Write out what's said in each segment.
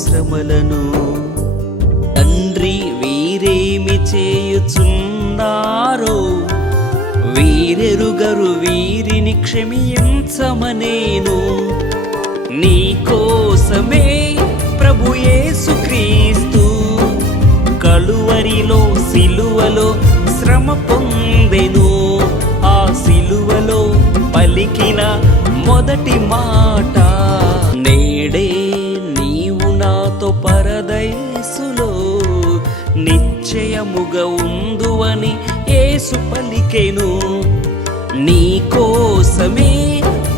శ్రమలను. తండ్రి వీరేమి చేయుచున్నారో వీరెరుగరు, వీరిని క్షమించమనేను. నీ కోసమే ప్రభు యేసుక్రీస్తు కలువరిలో సిలువలో శ్రమ పొందెను. ఆ సిలువలో పలికిన మొదటి మాట, నేడే నీవు నాతో పరదైసులో నిశ్చయముగా ఉందువని యేసు పలికెను. నీ కోసమే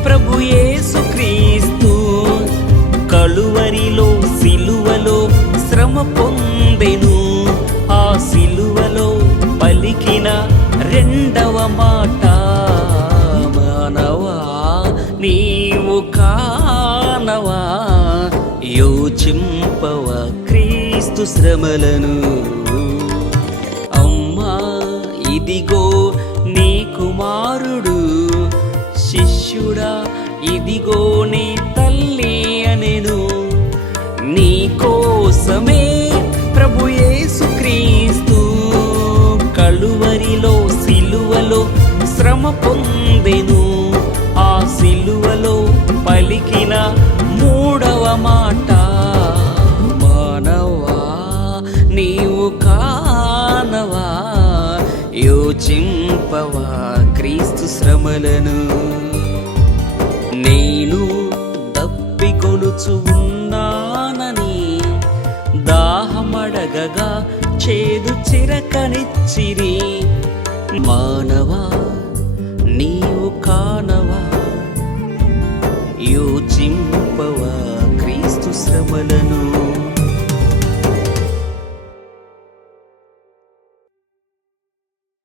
ప్రభు యేసుక్రీస్తు కలువరిలో సిలువలో శ్రమ పొందెను. ఆ సిలువలో పలికిన రెండవ మాట, మానవా నీవు కానవా, యోచింపవా క్రీస్తు శ్రమలను. అమ్మా ఇదిగో నీ కుమారుడు, శిష్యుడా ఇదిగో నీ తల్లి అనెను. నీ కోసమే ప్రభు యేసుక్రీస్తు కలువరిలో సిలువలో శ్రమ పొందెను. ఆ సిలువలో పలికిన మూడవ మాట, మానవా నీవు కానవా, యోచింపవా క్రీస్తు శ్రమలను. నేను దప్పికొనుచు ఉన్నానని దాహమడగగా చేదు చిరకనిచ్చిరి. మానవా నీవు కానవా, యోచింపవా క్రీస్తు శ్రమలను.